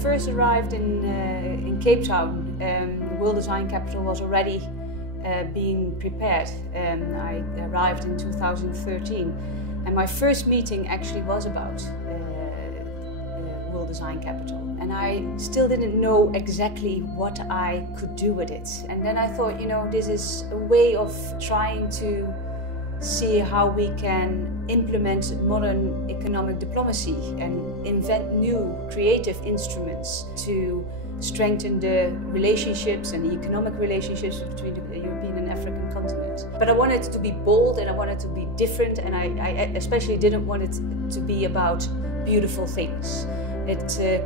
first arrived in Cape Town, the World Design Capital was already being prepared. I arrived in 2013, and my first meeting actually was about World Design Capital. And I still didn't know exactly what I could do with it. And then I thought, you know, this is a way of trying to see how we can implement modern economic diplomacy and invent new creative instruments to strengthen the relationships and the economic relationships between the European and African continent. But I wanted it to be bold and I wanted it to be different, and I especially didn't want it to be about beautiful things.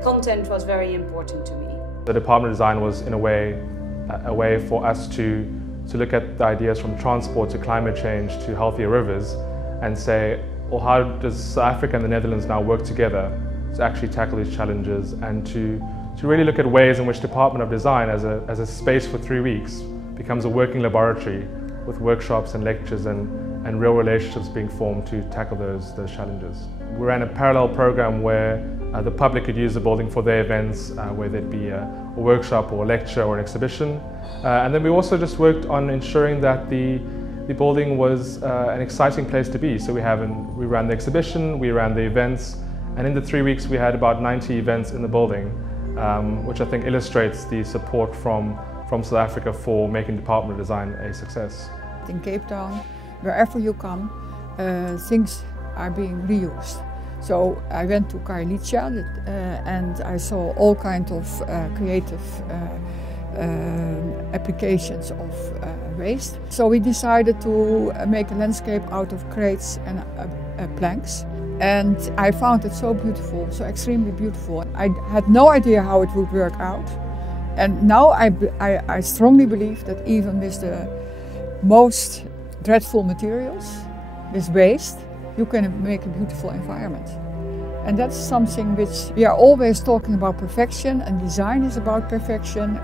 Content was very important to me. The Department of Design was, in a way for us to look at the ideas from transport to climate change to healthier rivers and say, well, how does South Africa and the Netherlands now work together to actually tackle these challenges, and to really look at ways in which Department of Design as a space for 3 weeks becomes a working laboratory with workshops and lectures and real relationships being formed to tackle those challenges. We ran a parallel program where the public could use the building for their events, whether it be a workshop or a lecture or an exhibition. And then we also just worked on ensuring that the building was an exciting place to be. So we ran the exhibition, we ran the events, and in the 3 weeks we had about 90 events in the building, which I think illustrates the support from South Africa for making Department of Design a success. In Cape Town, wherever you come, things are being reused. So I went to Khayelitsha and I saw all kinds of creative applications of waste. So we decided to make a landscape out of crates and planks. And I found it so beautiful, so extremely beautiful. I had no idea how it would work out. And now I strongly believe that even with the most dreadful materials, with waste, you can make a beautiful environment. And that's something which we are always talking about perfection, and design is about perfection.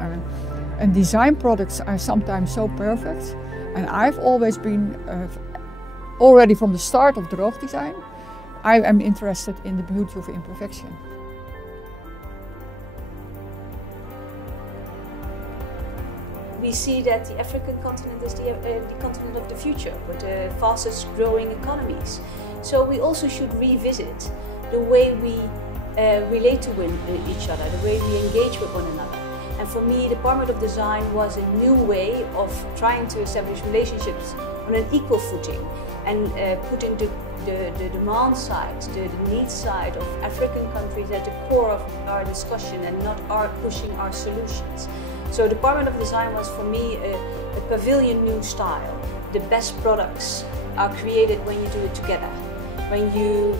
And design products are sometimes so perfect. And I've always been, already from the start of Droog Design, I am interested in the beauty of imperfection. We see that the African continent is the continent of the future, with the fastest growing economies. So we also should revisit the way we relate to each other, the way we engage with one another. And for me, the Department of Design was a new way of trying to establish relationships on an equal footing and putting the demand side, the need side of African countries at the core of our discussion and not pushing our solutions. So the Department of Design was for me a pavilion new style. The best products are created when you do it together. When you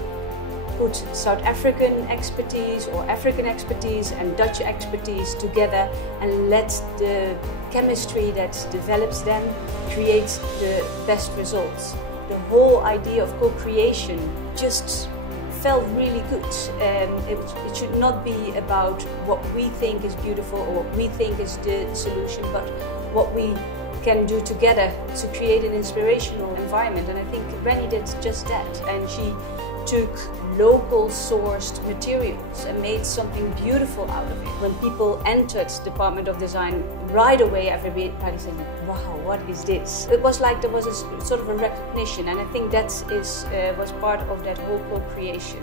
put South African expertise or African expertise and Dutch expertise together and let the chemistry that develops them create the best results. The whole idea of co-creation just felt really good. It should not be about what we think is beautiful or what we think is the solution, but what we can do together to create an inspirational environment. And I think Rennie did just that. And she took local sourced materials and made something beautiful out of it. When people entered the Department of Design, right away everybody said, wow, what is this? It was like there was a sort of a recognition, and I think that was part of that whole co-creation.